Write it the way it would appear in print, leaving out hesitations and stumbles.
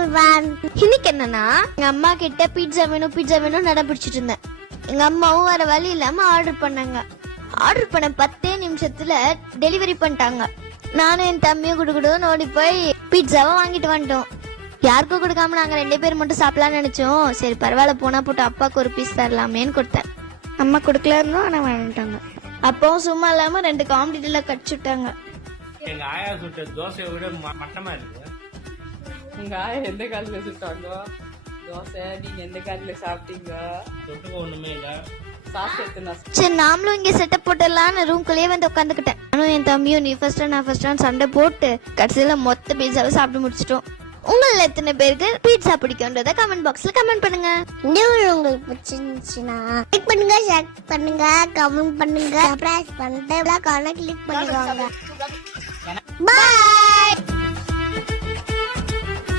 everyone. இன்னைக்கு என்னன்னா எங்க அம்மா கிட்ட பீட்சா வேணும் நட பிடிச்சிட்டு இருந்தேன். எங்க அம்மாவும் வேற வழி இல்லாம ஆர்டர் பண்ணாங்க. ஆர்டர் பண்ண 10 நிமிஷத்துல டெலிவரி பண்ணிட்டாங்க. நானும் என் தம்பியும் குடுகுடுன்னு ஓடி போய் பீட்சாவை வாங்கிட்டு வந்துட்டோம். யாருக்கும் கொடுக்காம நாங்க 2 பேர் மட்டும் சாப்பிடலாம்னு நினைச்சோம். சரி பரவாயில்ல போனா போட்டு அப்பாவுக்கு ஒரு பீஸ் தரலாமேன்னு கொடுத்தேன். அம்மா கொடுக்கல இருந்தோம் ஆனா வாங்கிட்டாங்க. அப்பவும் சும்மா இல்லாம 2 காம்படிட்டிவ்ல கடிச்சுட்டாங்க. எங்க ஆயா சுட்ட தோசையை விட மட்டமா இருக்கு. உங்க ஆயா எந்த காலத்துல சுட்டாங்க தோசை? நீங்க எந்த காலத்துல சாப்பிட்டீங்க? தொட்டுக்க ஒண்ணுமே இல்ல. சரி நாமளும் இங்க செட்டப் போட்டுடலான்னு ரூம்குள்ளேயே வந்து உட்காந்துக்கிட்டேன். நானும் என் தம்பியும் நீ ஃபர்ஸ்ட் நான் ஃபர்ஸ்ட் சண்டை போட்டு கடைசியில மொத்த பீட்சாவை சாப்பிட்டு முடிச்சிட்டோம். உங்கள எத்தனை பேருக்கு பீட்சா பிடிக்கும்ன்றத கமெண்ட் பாக்ஸ்ல கமெண்ட் பண்ணுங்க. இந்த வீடியோ உங்களுக்கு பிடிச்சிருந்துச்சுன்னா லைக் பண்ணுங்க, ஷேர் பண்ணுங்க, கமெண்ட் பண்ணுங்க, சப்ஸ்கிரைப் பண்ணிட்டு பெல் ஐகானை கிளிக் பண்ணிக்கோங்க. பை.